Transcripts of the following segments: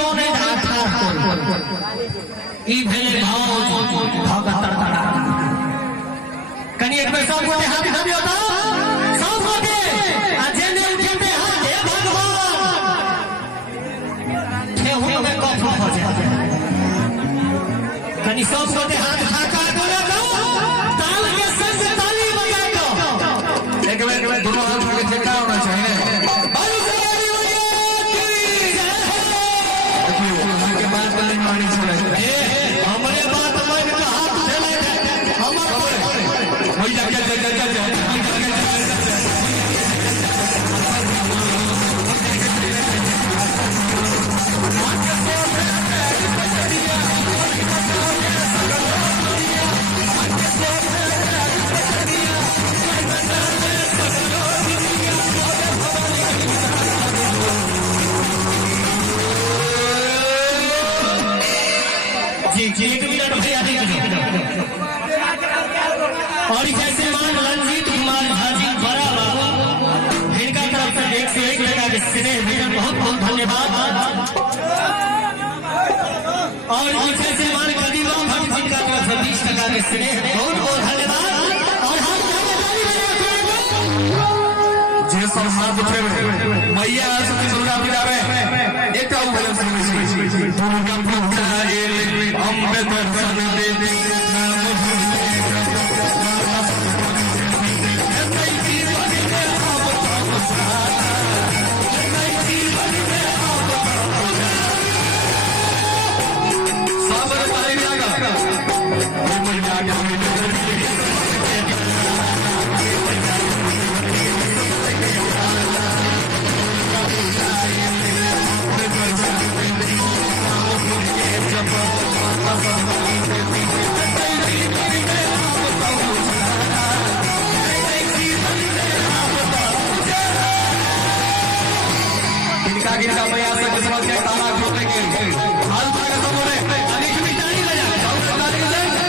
योने ढाठा ई भेले भाव भगत तड़ा कनी एक बेर सब गोटे हाथ धरियो त सब गोटे आ जेने उठते हाथ हे भगवान हे हुन में कफ हो जाए कनी सब गोटे हाथ ठाका करे दो ताल के संग ताली बजा दो एक बेर दोनों हाथ के ठेका होना चाहिए हमारे बात मन का हाथ चले हमारे और जैसे मान रंजीत कुमार झाजी बड़ा बाबू इनका तरफ से 101 लगा के स्नेह देकर बहुत बहुत धन्यवाद। और जैसे मान कदीमा भट्ट जिनका तरफ से 20 टका के स्नेह बहुत बहुत धन्यवाद। और हम जे सब हाथ उठे मैया सती दुर्गा पूजा में एक भजन सुनै छी दुर्गा पूजा एले अम्बे दर्शन दे दे इनका प्रयास है किस्मत के ताला खोलने के हाल भाग समोरे अनेक मिटानी लगा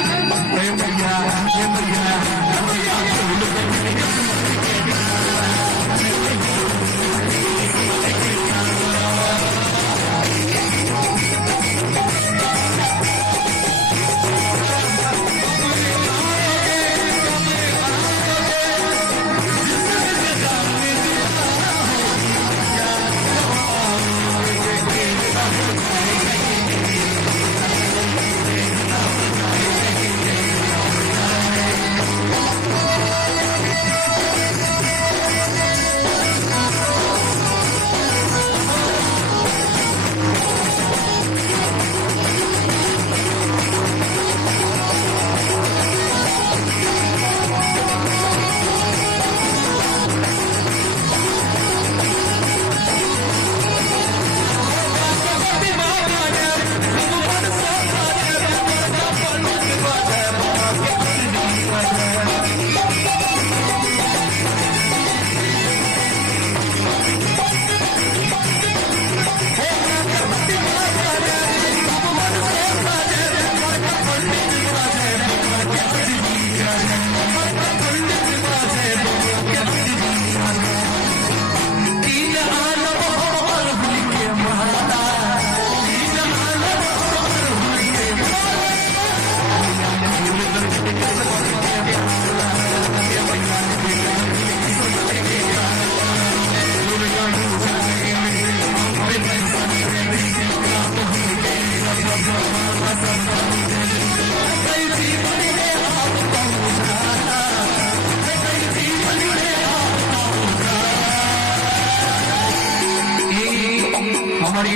हमारी